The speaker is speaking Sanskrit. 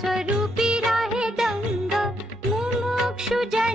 स्वरूपी राहे दङ्ग मुमुक्षु जन